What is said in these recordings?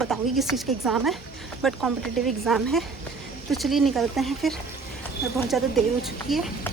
बताऊंगी किस चीज़ का एग्ज़ाम है, बट कॉम्पिटिटिव एग्ज़ाम है। तो चलिए निकलते हैं फिर, बहुत ज़्यादा देर हो चुकी है।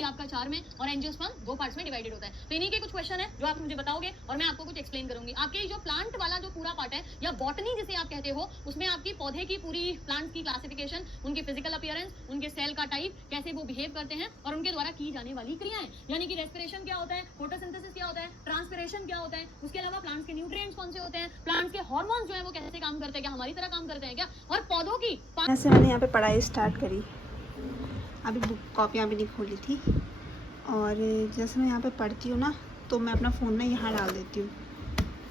आपका 4 में और एंजियोस्पर्म 2 पार्ट्स में डिवाइडेड होता है। तो इन्हीं के कुछ क्वेश्चन है जो आप मुझे बताओगे और मैं आपको कुछ एक्सप्लेन करूंगी। आपके जो प्लांट वाला जो पूरा पार्ट है या बॉटनी जिसे आप कहते हो, उसमें आपकी पौधे की पूरी प्लांट्स की क्लासिफिकेशन, उनके फिजिकल अपीयरेंस, उनके सेल का टाइप, कैसे वो बिहेव करते हैं और उनके द्वारा की जाने वाली क्रियाएं, यानी कि रेस्पिरेशन क्या होता है, फोटोसिंथेसिस क्या होता है, ट्रांसपिरेशन क्या होता है, उसके अलावा प्लांट्स के न्यूट्रिएंट्स कौन से होते हैं, प्लांट्स के हार्मोन्स जो है वो कैसे काम करते हैं, क्या हमारी तरह काम करते हैं क्या, और पौधों की ऐसे मैंने यहाँ पे पढ़ाई स्टार्ट करी। अभी बुक कॉपियाँ भी नहीं खोली थी, और जैसे मैं यहाँ पे पढ़ती हूँ ना, तो मैं अपना फ़ोन ना यहाँ डाल देती हूँ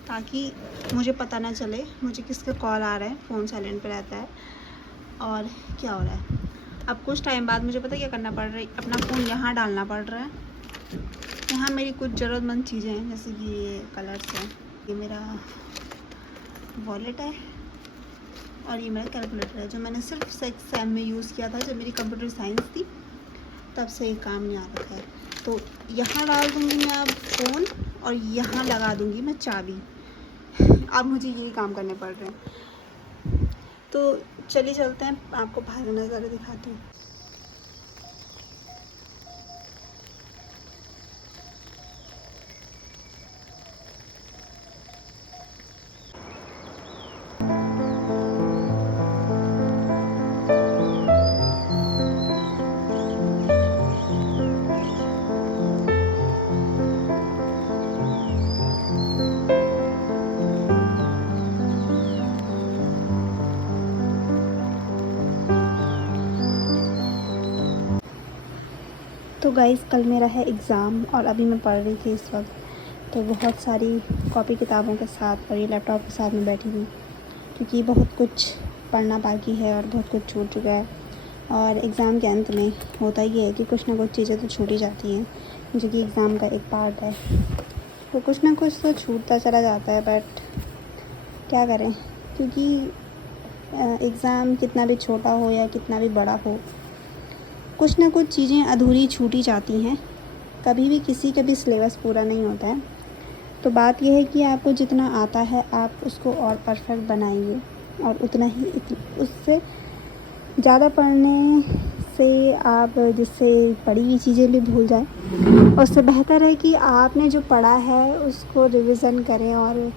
ताकि मुझे पता ना चले मुझे किसका कॉल आ रहा है। फ़ोन साइलेंट पे रहता है और क्या हो रहा है। अब कुछ टाइम बाद मुझे पता क्या करना पड़ रहा है, अपना फ़ोन यहाँ डालना पड़ रहा है। यहाँ मेरी कुछ ज़रूरतमंद चीज़ें हैं, जैसे कि ये कलर्स हैं, ये मेरा वॉलेट है और ये मेरा कैलकुलेटर है, जो मैंने सिर्फ 6 सेम में यूज़ किया था जब मेरी कंप्यूटर साइंस थी, तब से ये काम नहीं आ रखा है। तो यहाँ डाल दूँगी मैं अब फ़ोन और यहाँ लगा दूँगी मैं चाबी। अब मुझे यही काम करने पड़ रहे हैं। तो चलिए चलते हैं, आपको बाहर का नज़ारा दिखाती हूँ। तो गाइस कल मेरा है एग्ज़ाम और अभी मैं पढ़ रही थी इस वक्त। तो बहुत सारी कॉपी किताबों के साथ और ये लैपटॉप के साथ में बैठी हुई, क्योंकि बहुत कुछ पढ़ना बाकी है और बहुत कुछ छूट चुका है। और एग्ज़ाम के अंत में होता ये है कि कुछ ना कुछ चीज़ें तो छूट ही जाती हैं, जो कि एग्ज़ाम का एक पार्ट है। तो कुछ ना कुछ तो छूटता चला जाता है, बट क्या करें, क्योंकि एग्ज़ाम कितना भी छोटा हो या कितना भी बड़ा हो, कुछ ना कुछ चीज़ें अधूरी छूटी जाती हैं। कभी भी किसी का भी सिलेबस पूरा नहीं होता है। तो बात यह है कि आपको जितना आता है आप उसको और परफेक्ट बनाइए, और उतना ही उससे ज़्यादा पढ़ने से आप जिससे पढ़ी हुई चीज़ें भी भूल जाएं, उससे बेहतर है कि आपने जो पढ़ा है उसको रिवीज़न करें और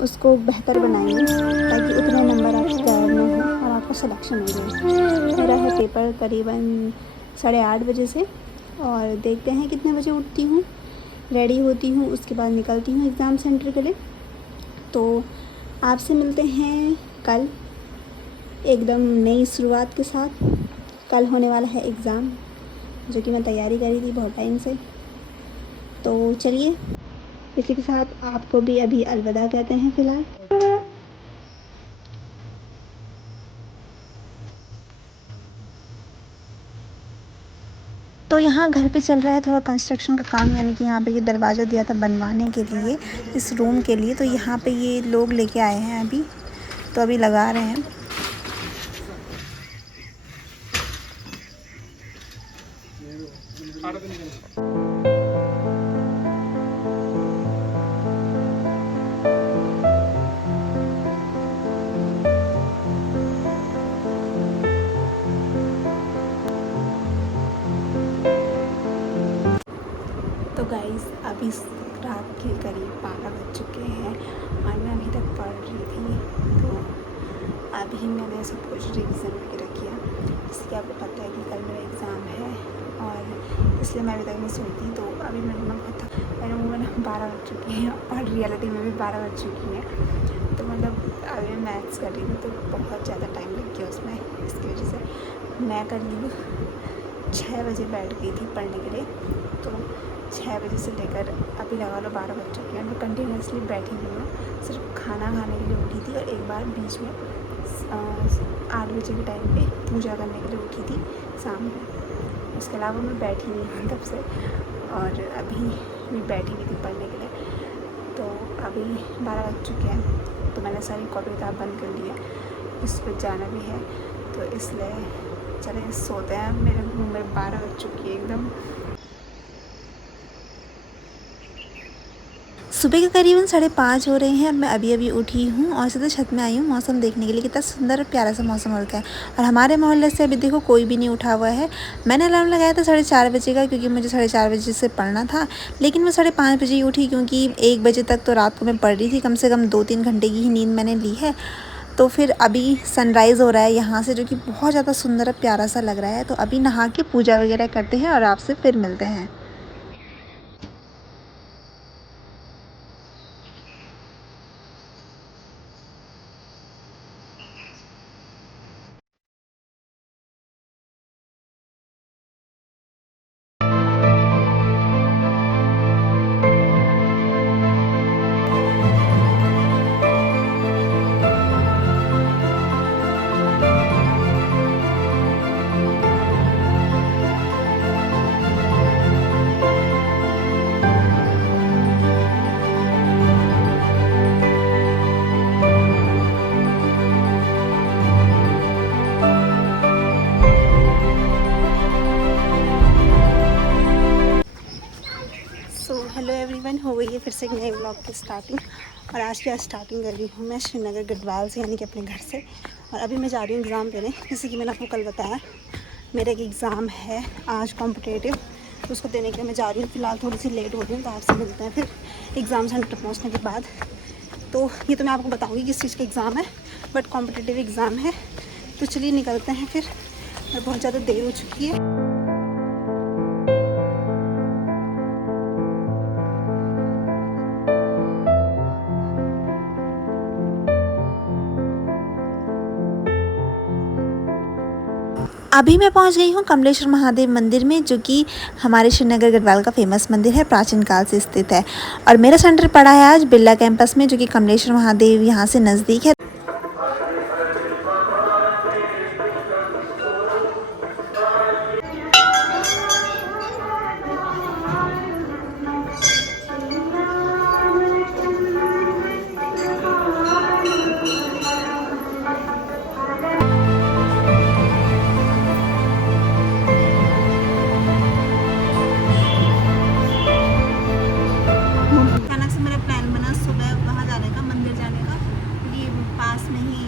उसको बेहतर बनाइए, ताकि उतने नंबर आपके गायब ना हो और आपका सिलेक्शन हो जाए। मेरा है पेपर करीबन 8:30 बजे से, और देखते हैं कितने बजे उठती हूँ, रेडी होती हूँ, उसके बाद निकलती हूँ एग्ज़ाम सेंटर के लिए। तो आपसे मिलते हैं कल एकदम नई शुरुआत के साथ। कल होने वाला है एग्ज़ाम, जो कि मैं तैयारी करी थी बहुत टाइम से। तो चलिए, इसी के साथ आपको भी अभी अलविदा कहते हैं फ़िलहाल। तो यहाँ घर पे चल रहा है थोड़ा कंस्ट्रक्शन का काम, यानी कि यहाँ पे ये दरवाज़ा दिया था बनवाने के लिए, इस रूम के लिए। तो यहाँ पे ये लोग लेके आए हैं अभी, तो अभी लगा रहे हैं। तो गाइस अभी रात के करीब 12 बज चुके हैं और मैं अभी तक पढ़ रही थी। तो अभी मैंने सब कुछ रिवीजन वगैरह किया, जैसे कि आपको पता है कि कल मेरा एग्ज़ाम है और इसलिए मैं अभी तक नहीं सोई थी। तो अभी मैंने बहुत मेरे मुँह में ना 12 बज चुकी हैं और रियलिटी में भी 12 बज चुकी हैं। तो मतलब अभी मैं मैथ्स कर रही थी तो बहुत ज़्यादा टाइम लग गया उसमें, इसकी वजह से मैं करीब 6 बजे बैठ गई थी पढ़ने के लिए। तो 6 बजे से लेकर अभी लगा लो 12 बज चुके हैं, मैं कंटिन्यूसली बैठी हुई हूँ। सिर्फ खाना खाने के लिए उठी थी और एक बार बीच में 8 बजे के टाइम पे पूजा करने के लिए उठी थी शाम में। उसके अलावा मैं बैठी नहीं हूँ तब से, और अभी भी बैठी हुई थी पढ़ने के लिए। अभी 12 बज चुके हैं, तो मैंने सारी कॉपी किताब बंद कर ली है। इस पर जाना भी है, तो इसलिए चले सोते हैं। मेरे मुँह में 12 बज चुकी है एकदम। सुबह के करीबन 5:30 हो रहे हैं और मैं अभी अभी उठी हूँ और सीधे छत में आई हूँ मौसम देखने के लिए। कितना सुंदर और प्यारा सा मौसम हो रखा है। और हमारे मोहल्ले से अभी देखो कोई भी नहीं उठा हुआ है। मैंने अलार्म लगाया था 4:30 बजे का, क्योंकि मुझे 4:30 बजे से पढ़ना था, लेकिन मैं 5:30 बजे ही उठी, क्योंकि 1 बजे तक तो रात को मैं पढ़ रही थी। कम से कम 2-3 घंटे की ही नींद मैंने ली है। तो फिर अभी सनराइज़ हो रहा है यहाँ से, जो कि बहुत ज़्यादा सुंदर और प्यारा सा लग रहा है। तो अभी नहा के पूजा वगैरह करते हैं और आपसे फिर मिलते हैं। हेलो एवरीवन, हो गई है फिर से एक नए ब्लॉग की स्टार्टिंग। और आज की स्टार्टिंग कर रही हूँ मैं श्रीनगर गढ़वाल से, यानी कि अपने घर से। और अभी मैं जा रही हूँ एग्ज़ाम देने। जैसे कि मैंने आपको कल बताया, मेरा एक एग्ज़ाम है आज कॉम्पिटेटिव, तो उसको देने के लिए मैं जा रही हूँ। फ़िलहाल थोड़ी सी लेट हो रही हूँ, तो आपसे मिलते हैं फिर एग्ज़ाम सेंटर पहुँचने के बाद। तो ये तो मैं आपको बताऊँगी किस चीज़ का एग्ज़ाम है, बट कॉम्पिटेटिव एग्ज़ाम है। तो चलिए निकलते हैं फिर, और बहुत ज़्यादा देर हो चुकी है। अभी मैं पहुंच गई हूं कमलेश्वर महादेव मंदिर में, जो कि हमारे श्रीनगर गढ़वाल का फेमस मंदिर है, प्राचीन काल से स्थित है। और मेरा सेंटर पड़ा है आज बिरला कैंपस में, जो कि कमलेश्वर महादेव यहां से नज़दीक है। अचानक से मेरा प्लान बना सुबह वहाँ जाने का, मंदिर जाने का, क्योंकि पास में ही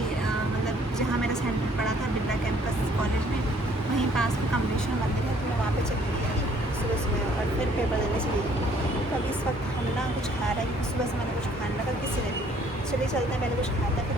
मतलब जहाँ मेरा सेंटर पड़ा था बिरला कैंपस कॉलेज में, वहीं पास में कमलेश्वर मंदिर है, तो मैं वहाँ पे चली गई सुबह सुबह और फिर पेपर देने चली गई। तो अभी इस वक्त हम ना कुछ खा रहे हैं, क्योंकि सुबह से मैंने कुछ खाने लगा किसी ने भी। चलिए चलते हैं, पहले कुछ खाते हैं